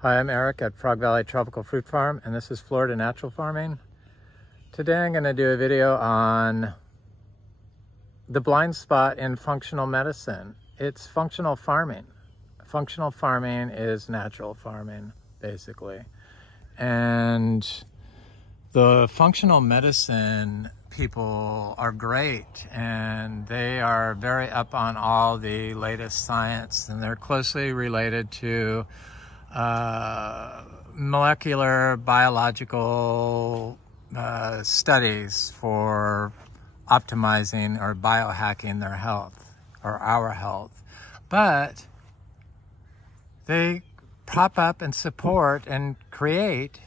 Hi, I'm Eric at Frog Valley Tropical Fruit Farm, and this is Florida Natural Farming. Today I'm going to do a video on the blind spot in functional medicine. It's functional farming. Functional farming is natural farming, basically. And the functional medicine people are great, and they are very up on all the latest science, and they're closely related to molecular biological studies for optimizing or biohacking their health or our health. But they prop up and support and create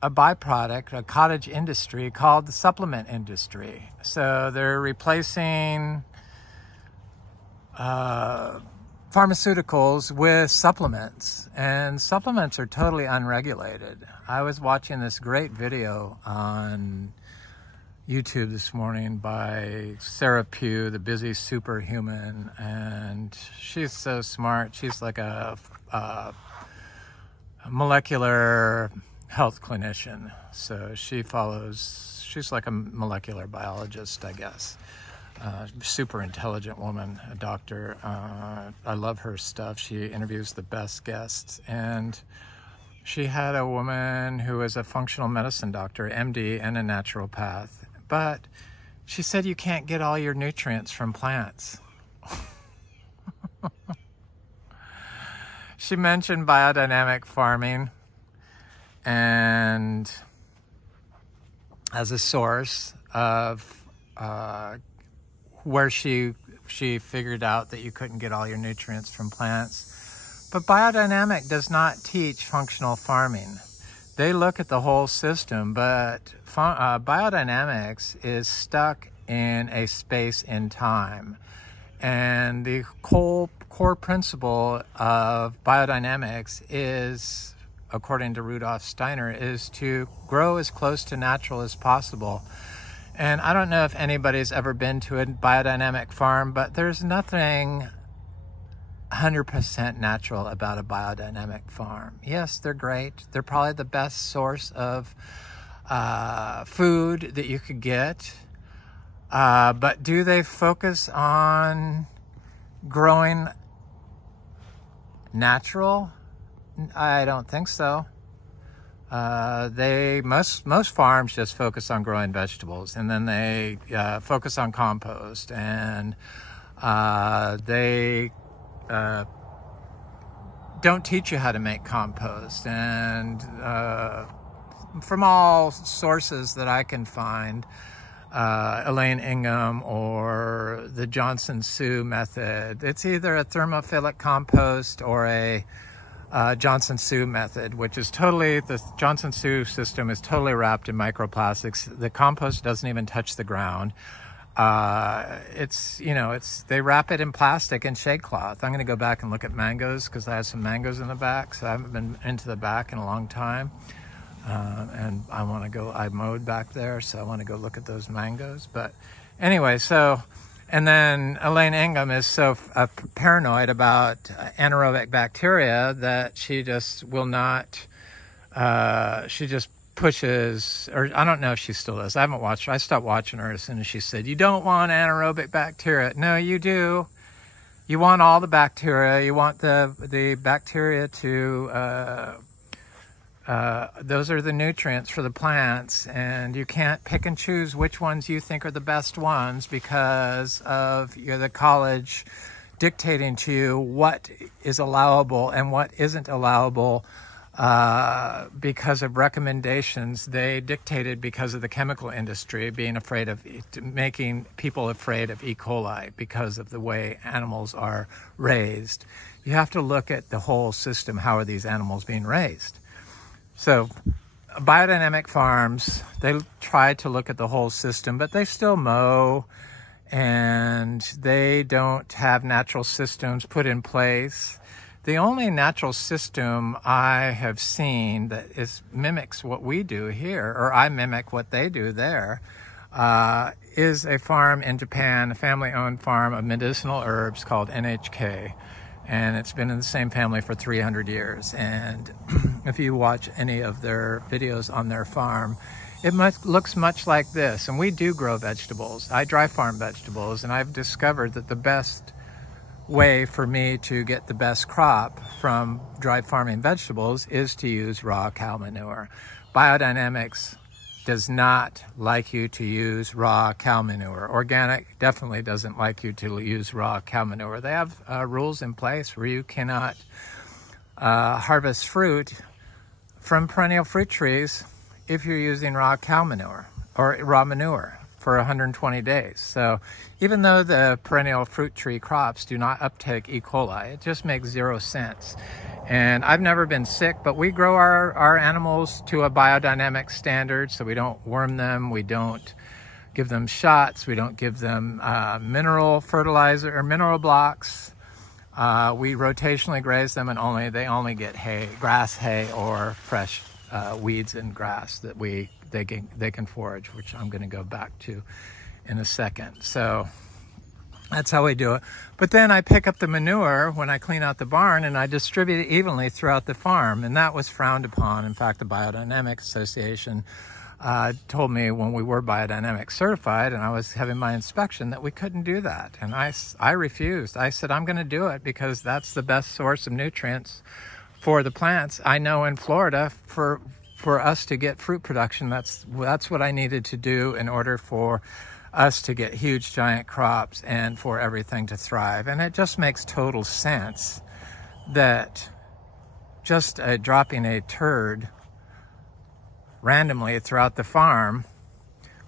a byproduct, a cottage industry called the supplement industry. So they're replacing pharmaceuticals with supplements, and supplements are totally unregulated. I was watching this great video on YouTube this morning by Sarah Pugh, the busy superhuman, and she's so smart. She's like a molecular health clinician. So she's like a molecular biologist, I guess. Super intelligent woman, a doctor. I love her stuff. She interviews the best guests. And she had a woman who was a functional medicine doctor, MD, and a naturopath. But she said you can't get all your nutrients from plants. She mentioned biodynamic farming and as a source of where she figured out that you couldn't get all your nutrients from plants. But biodynamic does not teach functional farming. They look at the whole system, but biodynamics is stuck in a space in time. And the core principle of biodynamics is, according to Rudolf Steiner, is to grow as close to natural as possible. And I don't know if anybody's ever been to a biodynamic farm, but there's nothing 100% natural about a biodynamic farm. Yes, they're great. They're probably the best source of food that you could get. But do they focus on growing natural? I don't think so. Most farms just focus on growing vegetables, and then they focus on compost, and they don't teach you how to make compost. And from all sources that I can find, Elaine Ingham or the Johnson-Su method, it's either a thermophilic compost or a Johnson-Su method, which is the Johnson-Su system is totally wrapped in microplastics. The compost doesn't even touch the ground. They wrap it in plastic and shade cloth. I'm going to go back and look at mangoes because I have some mangoes in the back. So I haven't been into the back in a long time. And I mowed back there, so I want to go look at those mangoes. But anyway, and then Elaine Ingham is so paranoid about anaerobic bacteria that she just will not, she just pushes, or I don't know if she still does. I haven't watched her. I stopped watching her as soon as she said, you don't want anaerobic bacteria. No, you do. You want all the bacteria. You want the bacteria to, those are the nutrients for the plants, and you can't pick and choose which ones you think are the best ones because of the college dictating to you what is allowable and what isn't allowable because of recommendations they dictated because of the chemical industry making people afraid of E. coli because of the way animals are raised. You have to look at the whole system. How are these animals being raised? So biodynamic farms, they try to look at the whole system, but they still mow, and they don't have natural systems put in place. The only natural system I have seen that mimics what we do here, or I mimic what they do there, is a farm in Japan, a family-owned farm of medicinal herbs called NHK. and it's been in the same family for 300 years. And if you watch any of their videos on their farm, it looks much like this. And we do grow vegetables. I dry farm vegetables, and I've discovered that the best way for me to get the best crop from dry farming vegetables is to use raw cow manure. Biodynamics does not like you to use raw cow manure. Organic definitely doesn't like you to use raw cow manure. They have rules in place where you cannot harvest fruit from perennial fruit trees if you're using raw cow manure or raw manure for 120 days. So even though the perennial fruit tree crops do not uptake E. coli, it just makes 0 sense. And I've never been sick, but we grow our animals to a biodynamic standard, so we don't worm them, we don't give them shots, we don't give them mineral fertilizer or mineral blocks. We rotationally graze them, and they only get hay, grass hay, or fresh weeds and grass that they can forage, which I'm going to go back to in a second. So that's how we do it. But then I pick up the manure when I clean out the barn, and I distribute it evenly throughout the farm, and that was frowned upon. In fact, the Biodynamic Association told me when we were biodynamic certified and I was having my inspection that we couldn't do that. And I refused. I said, I'm going to do it because that's the best source of nutrients for the plants. I know in Florida, for us to get fruit production, that's what I needed to do in order for us to get huge giant crops and for everything to thrive. And it just makes total sense that just dropping a turd randomly throughout the farm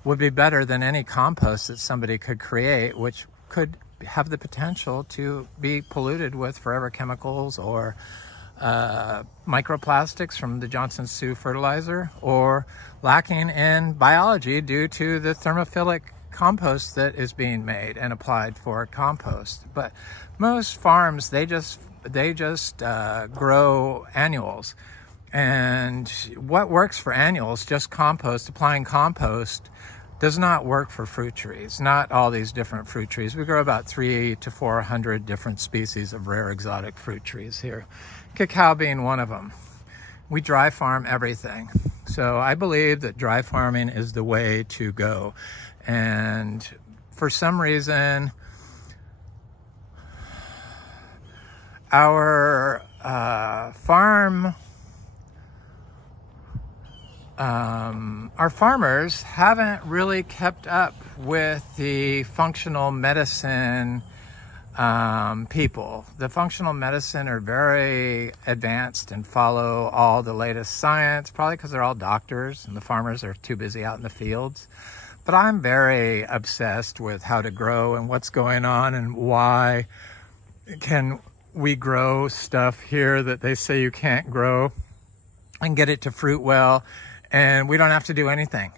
would be better than any compost that somebody could create, which could have the potential to be polluted with forever chemicals or microplastics from the Johnson Sioux fertilizer, or lacking in biology due to the thermophilic compost that is being made and applied for compost. But most farms, they just grow annuals. And what works for annuals, just compost, applying compost, does not work for fruit trees. Not all these different fruit trees. We grow about 300 to 400 different species of rare exotic fruit trees here. Cacao being one of them. We dry farm everything. So I believe that dry farming is the way to go. And for some reason, our farmers haven't really kept up with the functional medicine people. The functional medicine are very advanced and follow all the latest science, probably because they're all doctors and the farmers are too busy out in the fields. But I'm very obsessed with how to grow and what's going on and why can we grow stuff here that they say you can't grow and get it to fruit well, and we don't have to do anything.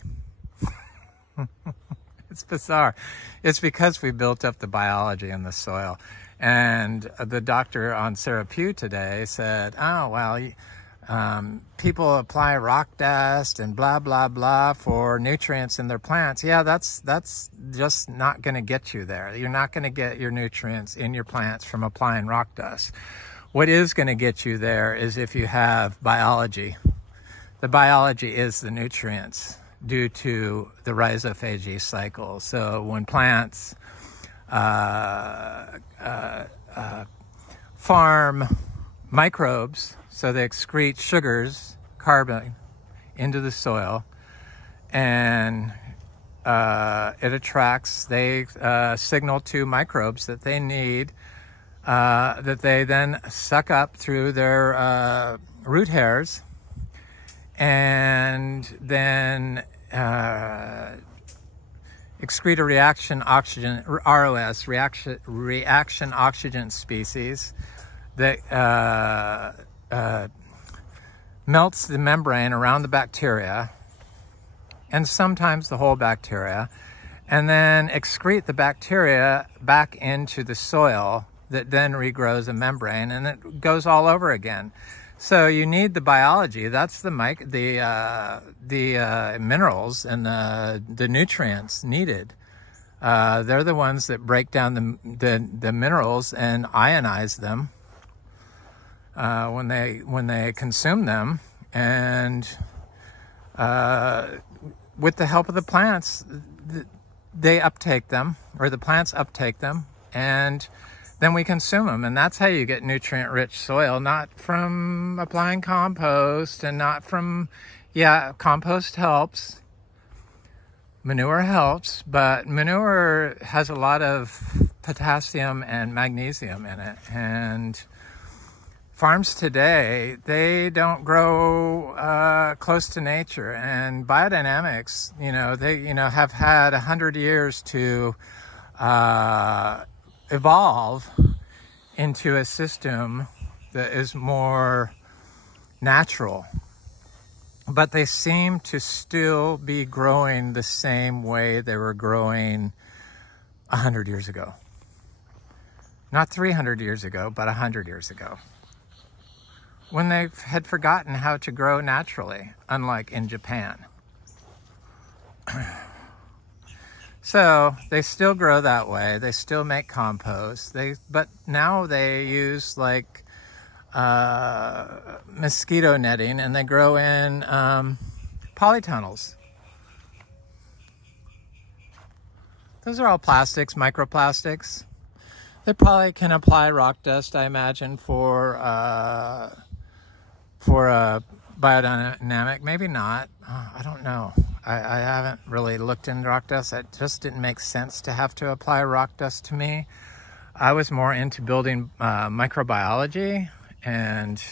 It's bizarre. It's because we built up the biology in the soil. And the doctor on Sarah Pugh today said, oh, well, people apply rock dust and blah, blah, blah for nutrients in their plants. Yeah, that's just not going to get you there. You're not going to get your nutrients in your plants from applying rock dust. What is going to get you there is if you have biology. The biology is the nutrients due to the rhizophagy cycle. So when plants farm microbes, so they excrete sugars, carbon, into the soil, and it attracts, they signal to microbes that they need, that they then suck up through their root hairs, and then excrete a reaction oxygen, ROS, reaction oxygen species that melts the membrane around the bacteria, and sometimes the whole bacteria, and then excrete the bacteria back into the soil that then regrows a membrane, and it goes all over again. So you need the biology. That's the minerals and the nutrients needed. They're the ones that break down the minerals and ionize them when they consume them, and with the help of the plants, they uptake them, or the plants uptake them, and then we consume them. And that's how you get nutrient-rich soil, not from applying compost, and not from, yeah, compost helps, manure helps, but manure has a lot of potassium and magnesium in it. And farms today, they don't grow close to nature. And biodynamics, they have had 100 years to evolve into a system that is more natural. But they seem to still be growing the same way they were growing 100 years ago. Not 300 years ago, but 100 years ago, when they had forgotten how to grow naturally, unlike in Japan. So they still grow that way. They still make compost. But now they use like mosquito netting, and they grow in polytunnels. Those are all plastics, microplastics. They probably can apply rock dust, I imagine, for a biodynamic. Maybe not. I don't know. I haven't really looked into rock dust. It just didn't make sense to have to apply rock dust to me. I was more into building microbiology, and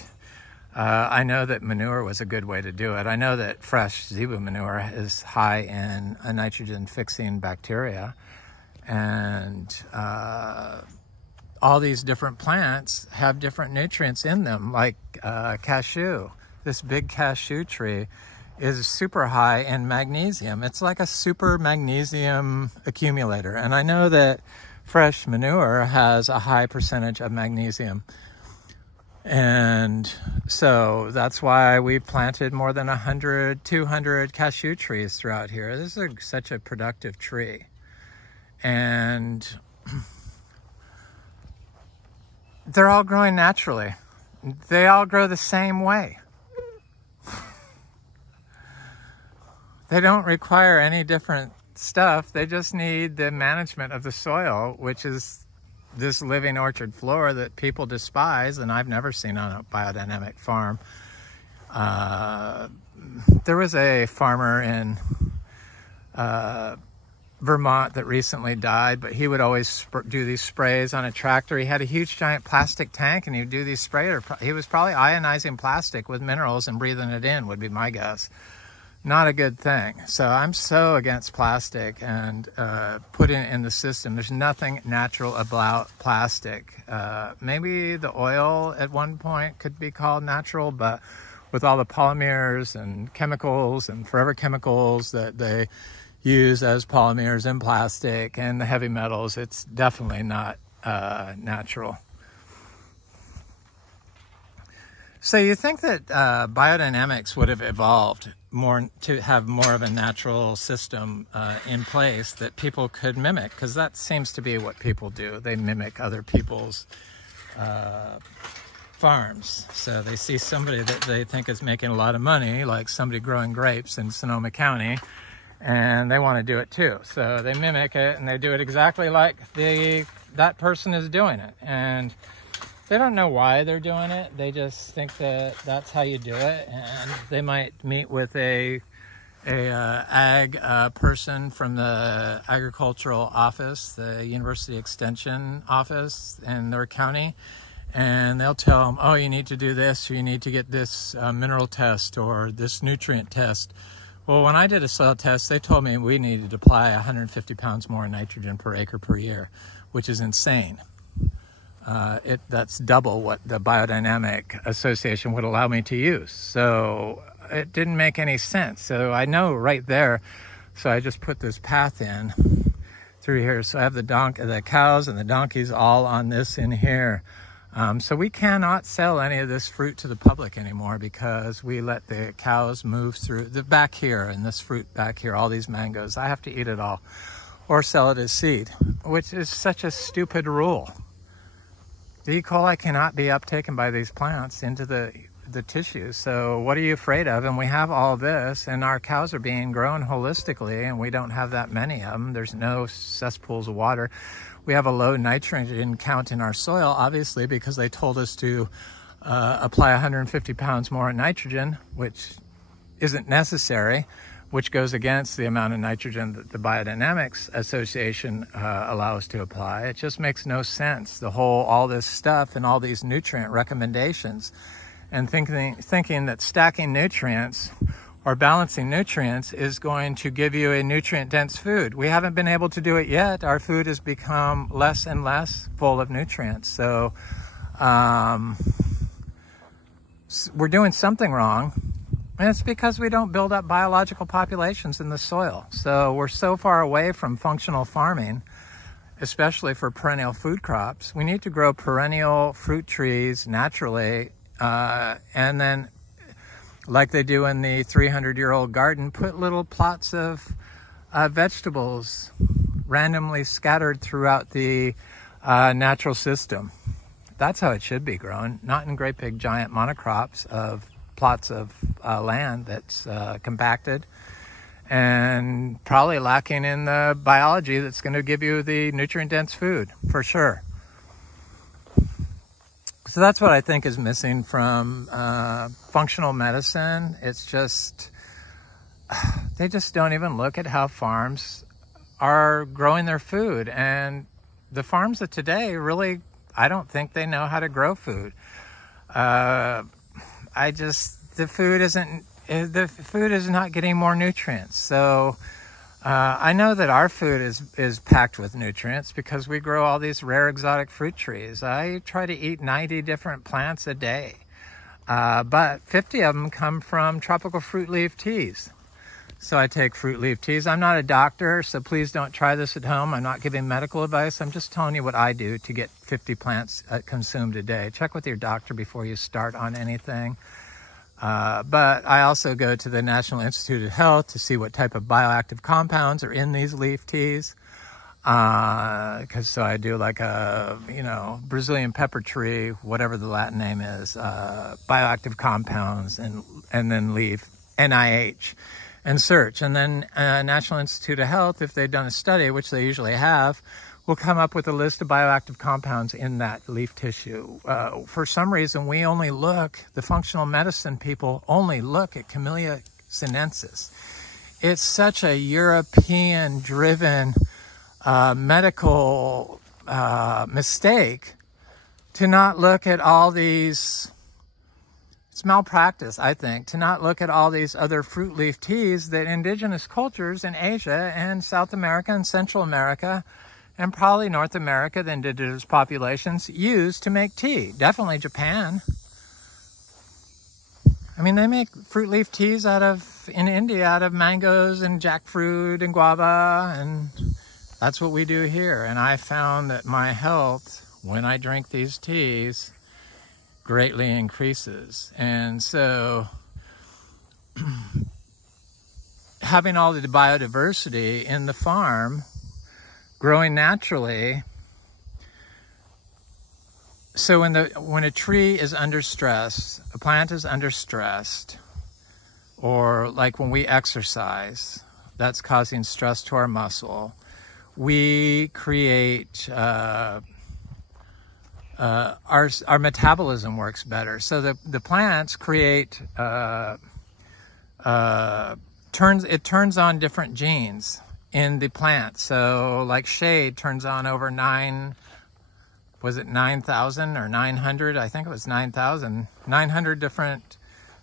I know that manure was a good way to do it. I know that fresh zebu manure is high in nitrogen-fixing bacteria, and all these different plants have different nutrients in them, like cashew. This big cashew tree is super high in magnesium. It's like a super magnesium accumulator. And I know that fresh manure has a high percentage of magnesium. And so that's why we've planted more than 100, 200 cashew trees throughout here. This is such a productive tree. And they're all growing naturally. They all grow the same way. They don't require any different stuff. They just need the management of the soil, which is this living orchard floor that people despise, and I've never seen on a biodynamic farm. There was a farmer in Vermont that recently died, but he would always do these sprays on a tractor. He had a huge giant plastic tank, and he'd do these sprays. He was probably ionizing plastic with minerals and breathing it in, would be my guess. Not a good thing. So I'm so against plastic and putting it in the system. There's nothing natural about plastic. Maybe the oil at one point could be called natural, but with all the polymers and chemicals and forever chemicals that they use as polymers in plastic and the heavy metals, it's definitely not natural. So you think that biodynamics would have evolved more to have more of a natural system in place that people could mimic, because that seems to be what people do. They mimic other people's farms. So they see somebody that they think is making a lot of money, like somebody growing grapes in Sonoma County, and they want to do it too. So they mimic it, and they do it exactly like that person is doing it. And they don't know why they're doing it. They just think that that's how you do it. And they might meet with a ag person from the agricultural office, the University Extension office in their county, and they'll tell them, oh, you need to do this, or you need to get this mineral test or this nutrient test. Well, when I did a soil test, they told me we needed to apply 150 pounds more nitrogen per acre per year, which is insane. That's double what the Biodynamic Association would allow me to use. So it didn't make any sense. So I know right there. So I just put this path in through here. So I have the cows and the donkeys all on this in here. So we cannot sell any of this fruit to the public anymore because we let the cows move through the back here, and this fruit back here, all these mangoes. I have to eat it all or sell it as seed, which is such a stupid rule. The E. coli cannot be uptaken by these plants into the tissue. So what are you afraid of? And we have all this, and our cows are being grown holistically, and we don't have that many of them. There's no cesspools of water. We have a low nitrogen count in our soil, obviously, because they told us to apply 150 pounds more of nitrogen, which isn't necessary, which goes against the amount of nitrogen that the Biodynamics Association allows to apply. It just makes no sense, all this stuff and all these nutrient recommendations, and thinking that stacking nutrients or balancing nutrients is going to give you a nutrient-dense food. We haven't been able to do it yet. Our food has become less and less full of nutrients. So we're doing something wrong. And it's because we don't build up biological populations in the soil. So we're so far away from functional farming, especially for perennial food crops. We need to grow perennial fruit trees naturally, and then, like they do in the 300-year-old garden, put little plots of vegetables randomly scattered throughout the natural system. That's how it should be grown, not in great big giant monocrops of plots of land that's compacted and probably lacking in the biology that's going to give you the nutrient-dense food, for sure. So that's what I think is missing from functional medicine. It's just, they just don't even look at how farms are growing their food. And the farms of today really, I don't think they know how to grow food. The food is not getting more nutrients. So I know that our food is packed with nutrients because we grow all these rare exotic fruit trees. I try to eat 90 different plants a day, but 50 of them come from tropical fruit leaf teas. So I take fruit leaf teas. I'm not a doctor, so please don't try this at home. I'm not giving medical advice. I'm just telling you what I do to get 50 plants consumed a day. Check with your doctor before you start on anything. But I also go to the National Institute of Health to see what type of bioactive compounds are in these leaf teas. So I do like a, Brazilian pepper tree, whatever the Latin name is, bioactive compounds, and then leaf, NIH, and search. And then National Institute of Health, if they've done a study, which they usually have, will come up with a list of bioactive compounds in that leaf tissue. For some reason, the functional medicine people only look at Camellia sinensis. It's such a European-driven medical mistake to not look at all these. It's malpractice, I think, to not look at all these other fruit leaf teas that indigenous cultures in Asia and South America and Central America and probably North America, the indigenous populations, use to make tea. Definitely Japan. I mean, they make fruit leaf teas in India out of mangoes and jackfruit and guava, and that's what we do here. And I found that my health, when I drink these teas, greatly increases. And so having all the biodiversity in the farm, growing naturally. So when a tree is under stress, a plant is under stress, or like when we exercise, that's causing stress to our muscle. We create our metabolism works better. So the plants create turns on different genes in the plant. So like shade turns on over 9,000 or 900? I think it was 900 different,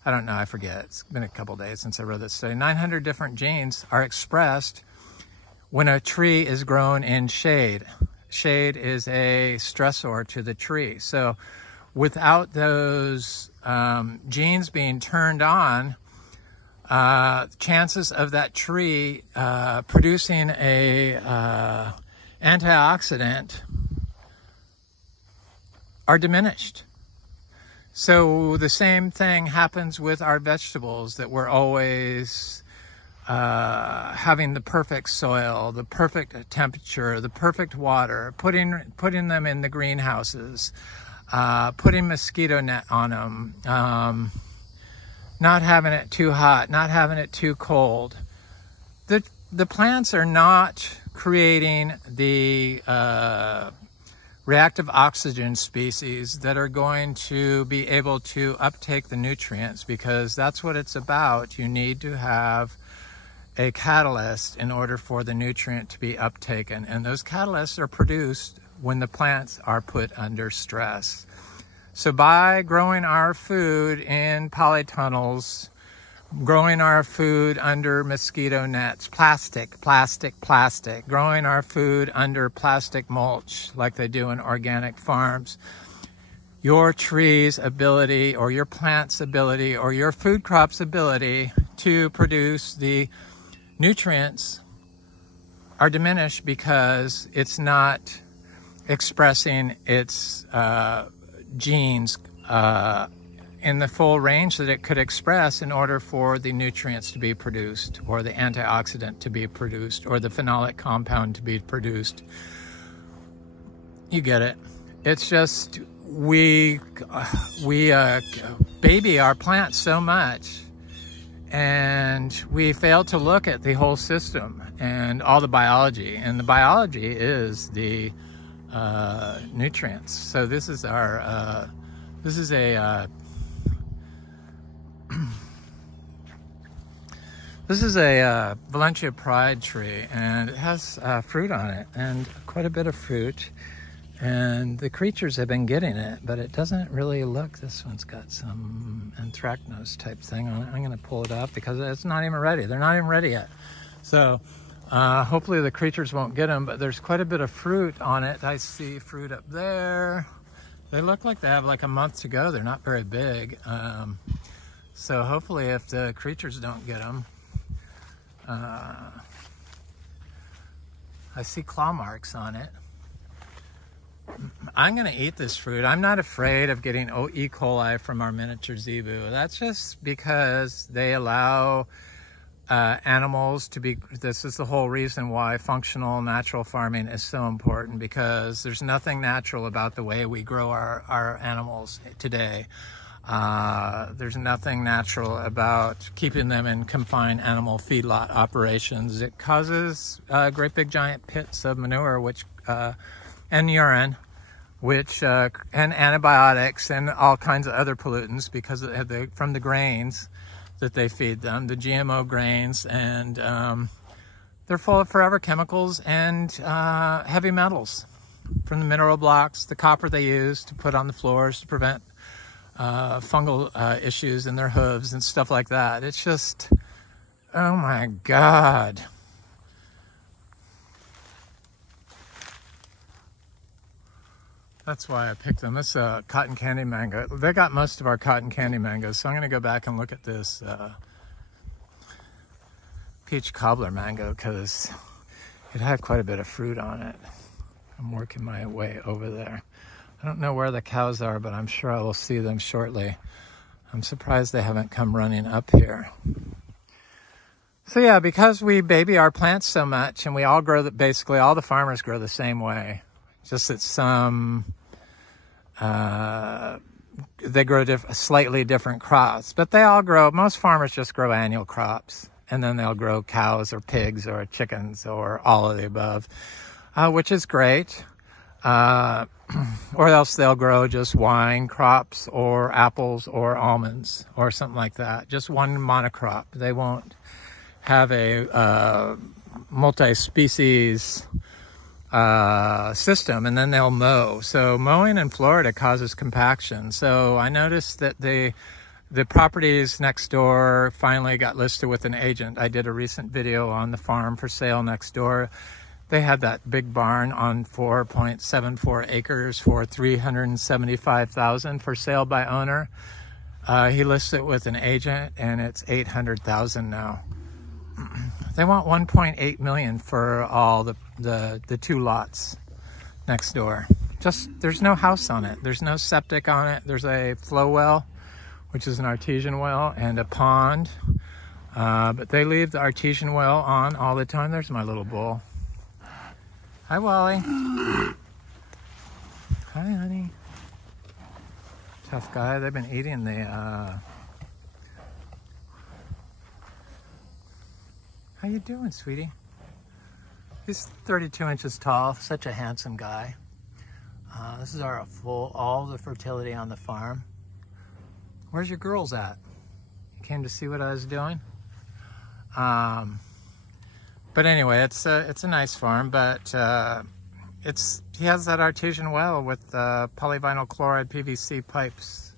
I don't know, I forget. It's been a couple days since I wrote this study. 900 different genes are expressed when a tree is grown in shade. Shade is a stressor to the tree. So without those genes being turned on, chances of that tree producing a antioxidant are diminished. So the same thing happens with our vegetables, that we're always having the perfect soil, the perfect temperature, the perfect water, putting them in the greenhouses, putting mosquito net on them, not having it too hot, not having it too cold. The plants are not creating the reactive oxygen species that are going to be able to uptake the nutrients, because that's what it's about. You need to have a catalyst in order for the nutrient to be uptaken, and those catalysts are produced when the plants are put under stress. So by growing our food in polytunnels, growing our food under mosquito nets, plastic, growing our food under plastic mulch like they do in organic farms, your tree's ability or your plant's ability or your food crop's ability to produce the nutrients are diminished because it's not expressing its genes in the full range that it could express in order for the nutrients to be produced, or the antioxidant to be produced, or the phenolic compound to be produced. You get it. It's just we baby our plants so much, and we fail to look at the whole system and all the biology, and the biology is the nutrients. So this is our this is a Valencia Pride tree, and it has fruit on it, and quite a bit of fruit, and the creatures have been getting it, but it doesn't really look. This one's got some anthracnose type thing on it. I'm going to pull it up because it's not even ready. They're not even ready yet. So hopefully the creatures won't get them, but there's quite a bit of fruit on it. I see fruit up there. They look like they have like a month to go. They're not very big. So hopefully if the creatures don't get them, I see claw marks on it. I'm going to eat this fruit. I'm not afraid of getting E. coli from our miniature zebu. That's just because they allow animals to be, this is the whole reason why functional natural farming is so important, because there's nothing natural about the way we grow our animals today. There's nothing natural about keeping them in confined animal feedlot operations. It causes great big giant pits of manure, which and urine, which and antibiotics and all kinds of other pollutants because from the grains that they feed them, the GMO grains, and they're full of forever chemicals and heavy metals from the mineral blocks, the copper they use to put on the floors to prevent fungal issues in their hooves and stuff like that. It's just, oh my God. That's why I picked them. This cotton candy mango. They got most of our cotton candy mangoes, so I'm going to go back and look at this peach cobbler mango because it had quite a bit of fruit on it. I'm working my way over there. I don't know where the cows are, but I'm sure I will see them shortly. I'm surprised they haven't come running up here. So yeah, because we baby our plants so much, and we all grow, basically all the farmers grow the same way. Just that some, they grow slightly different crops, but they all grow, most farmers just grow annual crops, and then they'll grow cows or pigs or chickens or all of the above, which is great. Or else they'll grow just wine crops or apples or almonds or something like that. Just one monocrop. They won't have a multi-species system, and then they'll mow. So mowing in Florida causes compaction. So I noticed that the properties next door finally got listed with an agent. I did a recent video on the farm for sale next door. They had that big barn on 4.74 acres for $375,000 for sale by owner. He listed it with an agent, and it's $800,000 now. They want $1.8 million for all the two lots next door. Just, there's no house on it. There's no septic on it. There's a flow well, which is an artesian well, and a pond. But they leave the artesian well on all the time. There's my little bull. Hi, Wally. Hi, honey. tough guy. They've been eating the... How you doing, sweetie? He's 32 inches tall, such a handsome guy. This is our all the fertility on the farm. Where's your girls at? You came to see what I was doing? But anyway, it's a nice farm, but he has that artesian well with polyvinyl chloride PVC pipes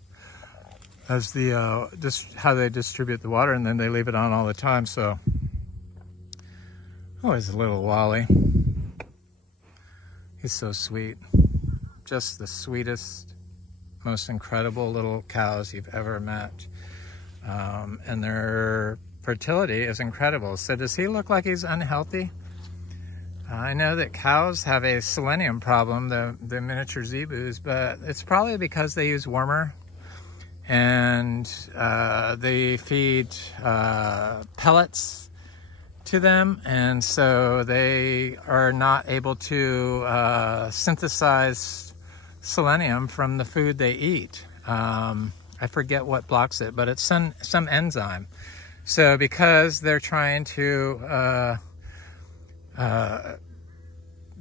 as the just how they distribute the water, and then they leave it on all the time. So, oh, he's a little Wally. He's so sweet. Just the sweetest, most incredible little cows you've ever met. And their fertility is incredible. So does he look like he's unhealthy? I know that cows have a selenium problem, the miniature zebus, but it's probably because they use warmer, and they feed pellets to them, and so they are not able to synthesize selenium from the food they eat. I forget what blocks it, but it's some enzyme. So because they're trying to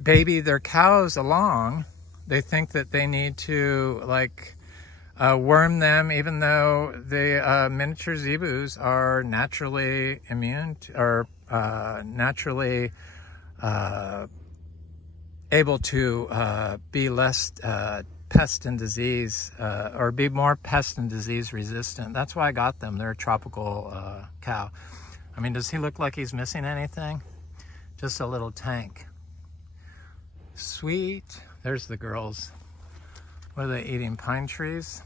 baby their cows along, they think that they need to like worm them, even though the miniature zebus are naturally immune or naturally able to be less pest and disease, or be more pest and disease resistant. That's why I got them. They're a tropical cow. I mean, does he look like he's missing anything? Just a little tank. Sweet. There's the girls. What are they eating? Pine trees?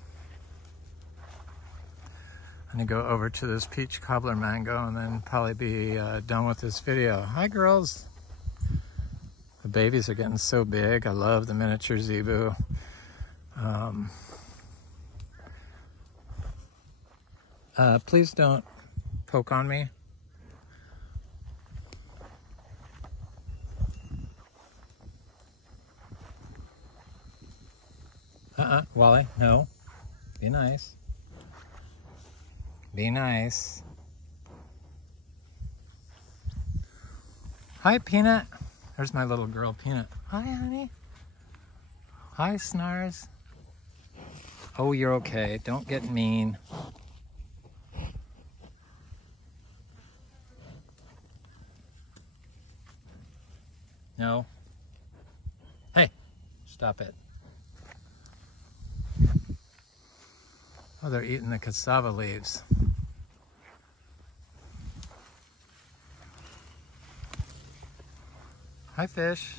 I'm gonna go over to this peach cobbler mango and then probably be done with this video. Hi, girls. The babies are getting so big. I love the miniature zebu. Please don't poke on me. Wally, no. Be nice. Be nice. Hi, Peanut. There's my little girl, Peanut. Hi, honey. Hi, Snars. Oh, you're okay. Don't get mean. No. Hey, stop it. Oh, they're eating the cassava leaves. Hi, fish.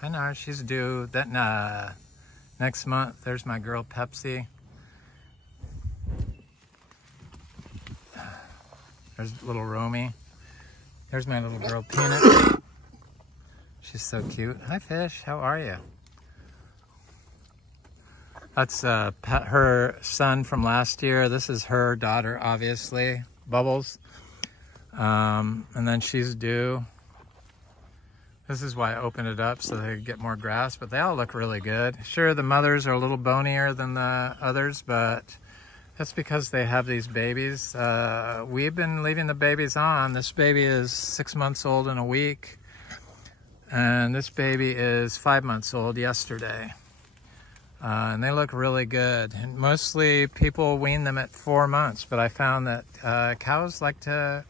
Hi, Nars. She's due that next month. There's my girl, Pepsi. There's little Romy. There's my little girl, Peanut. She's so cute. Hi, fish. How are you? That's her son from last year. This is her daughter, obviously, Bubbles. And then she's due. This is why I opened it up, so they could get more grass, but they all look really good. Sure, the mothers are a little bonier than the others, but that's because they have these babies. We've been leaving the babies on. This baby is 6 months old in a week, and this baby is 5 months old yesterday. And they look really good. And mostly people wean them at 4 months, but I found that cows like to,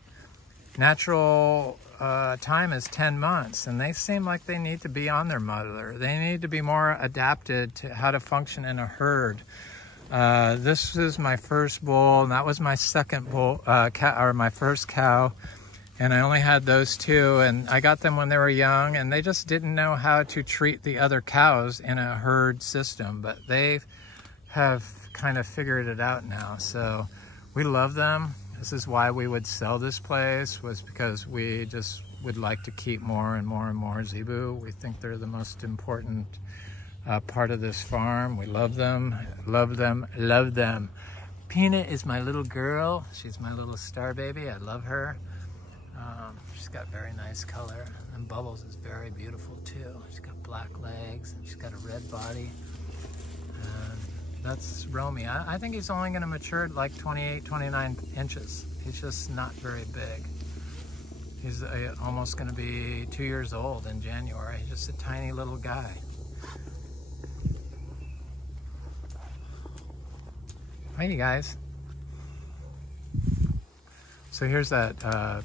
natural time is 10 months, and they seem like they need to be on their mother. They need to be more adapted to how to function in a herd. This is my first bull, and that was my second bull, or my first cow. And I only had those two, and I got them when they were young, and they just didn't know how to treat the other cows in a herd system, but they have kind of figured it out now. So we love them. This is why we would sell this place, was because we just would like to keep more and more and more zebu. We think they're the most important part of this farm. We love them, love them, love them. Peanut is my little girl. She's my little star baby. I love her. She's got very nice color, and Bubbles is very beautiful too. She's got black legs, and she's got a red body. And That's Romy. I think he's only going to mature at like 28, 29 inches. He's just not very big. He's almost going to be 2 years old in January. He's just a tiny little guy. Hi, you guys. So here's that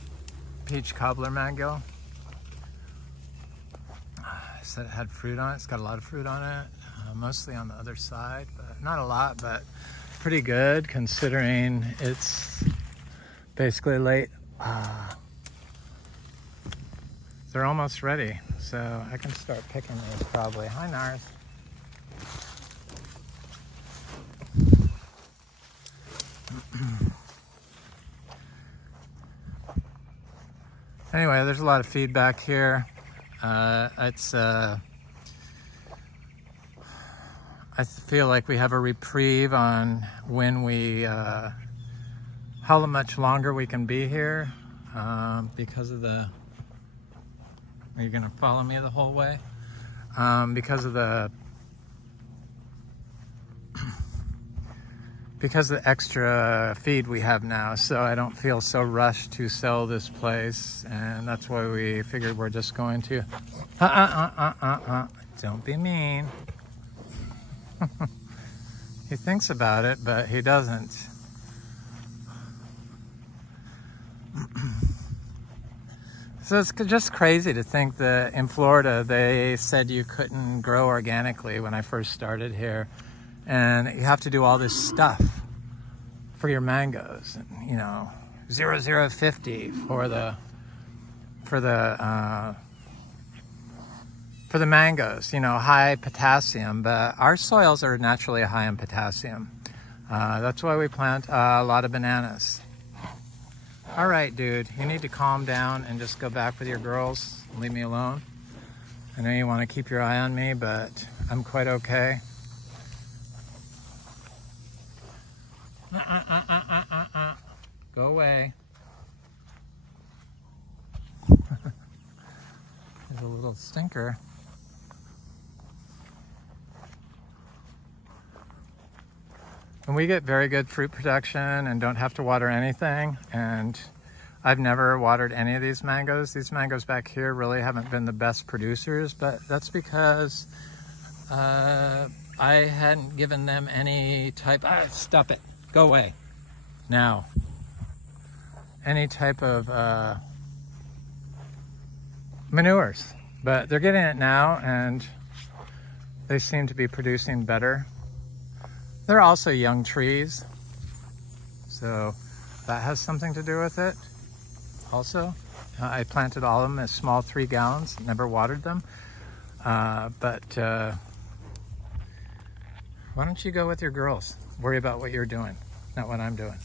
peach cobbler mango. I said it had fruit on it. It's got a lot of fruit on it, mostly on the other side, but not a lot, but pretty good considering it's basically late. They're almost ready, so I can start picking these probably. Hi, Nars. Anyway, there's a lot of feedback here. I feel like we have a reprieve on when we, how much longer we can be here because of the, are you gonna follow me the whole way? Because of the extra feed we have now, so I don't feel so rushed to sell this place, and that's why we figured we're just going to don't be mean. He thinks about it, but he doesn't. So it's just crazy to think that in Florida they said you couldn't grow organically when I first started here. And you have to do all this stuff for your mangoes, you know, 0050 for the mangoes, you know, high potassium. But our soils are naturally high in potassium. That's why we plant a lot of bananas. All right, dude, you need to calm down and just go back with your girls and leave me alone. I know you want to keep your eye on me, but I'm quite okay. Go away. There's a little stinker. And we get very good fruit production and don't have to water anything. And I've never watered any of these mangoes. These mangoes back here really haven't been the best producers, but that's because I hadn't given them any type, stop it. Go away. Now, any type of manures. But they're getting it now, and they seem to be producing better. They're also young trees, so that has something to do with it. Also, I planted all of them as small 3 gallons, never watered them. But why don't you go with your girls? Worry about what you're doing, not what I'm doing,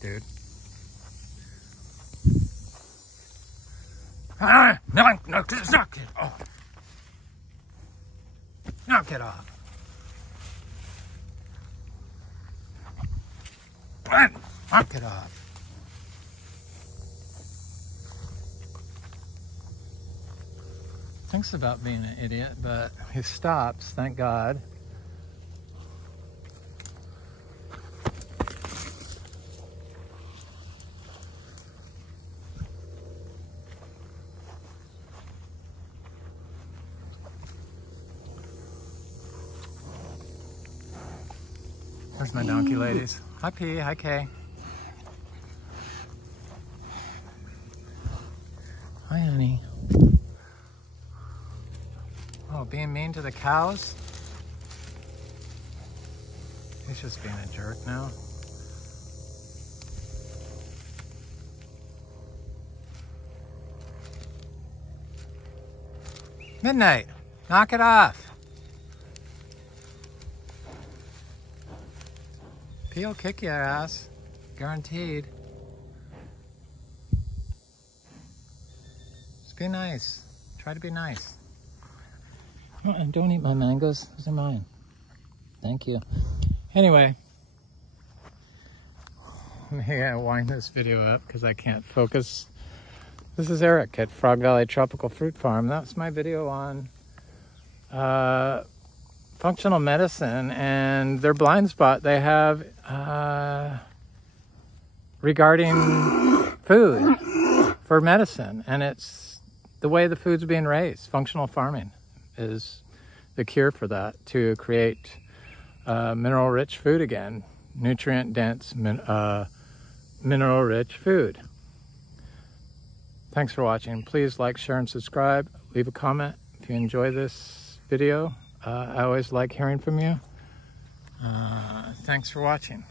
dude. No, it's not get off. Knock it off. Knock it off. Thinks about being an idiot, but he stops, thank God. There's my donkey ladies. Hi P, hi K. Hi honey. Oh, being mean to the cows? He's just being a jerk now. Midnight, knock it off. He'll kick your ass, guaranteed. Just be nice. Try to be nice. Oh, and don't eat my mangoes. Those are mine. Thank you. Anyway, I'm gonna wind this video up because I can't focus. This is Eric at Frog Valley Tropical Fruit Farm. That's my video on functional medicine and their blind spot they have regarding food for medicine. And it's the way the food's being raised. Functional farming is the cure for that, to create mineral-rich food again, nutrient-dense, mineral-rich food. Thanks for watching. Please like, share, and subscribe. Leave a comment if you enjoy this video. I always like hearing from you. Thanks for watching.